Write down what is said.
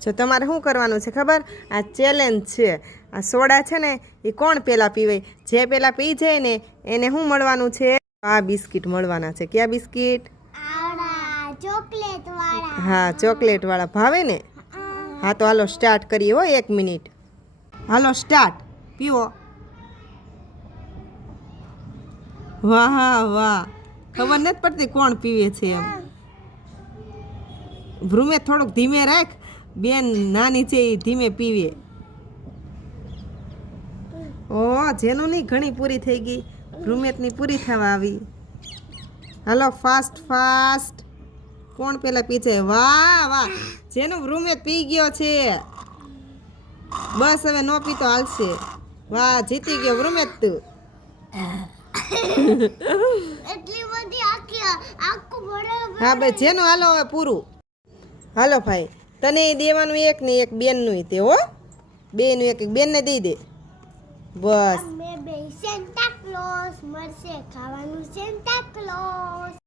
જો તમારે શું કરવાનું છે ખબર? આ ચેલેન્જ છે. આ સોડા છે ને એ કોણ પહેલાં પીવે, જે પહેલાં પી જાય ને એને શું મળવાનું છે? આ બિસ્કિટ મળવાના છે. કયા બિસ્કિટ? ચોકલેટ વાળા. હા, ચોકલેટ વાળા. ભાવે ને? હા તો હાલો સ્ટાર્ટ કરીએ હો. 1 મિનિટ. હાલો સ્ટાર્ટ. પીવો. વાહ વાહ, ખબર નથી પડતી કોણ પીવે છે એમ. ભ્રુમે થોડુંક ધીમે રાખ, બેન નાની છે એ ધીમે પીવે. ઓ જેનું નહીં ઘણી પૂરી થઈ ગઈ, ભ્રુમેતની પૂરી થવા આવી. હાલો ફાસ્ટ ફાસ્ટ. કોણ પેલા પીછે? વાહ વાહ, જેનું ભ્રુમેત પી ગયો છે. બસ હવે નો પીતો હાલશે. વાહ, જીતી ગયો ભ્રુમેત તું. એટલી બધી આખું બરાબર. હા ભાઈ, જેનું હાલો હવે પૂરું. હાલો ભાઈ, તને દેવાનું એક ને એક બેનનું તે હો. બેનું એક બેનને દઈ દે. બસ. અમે બે સેન્ટા ક્લોઝ મળશે ખાવાનું સેન્ટા ક્લોઝ.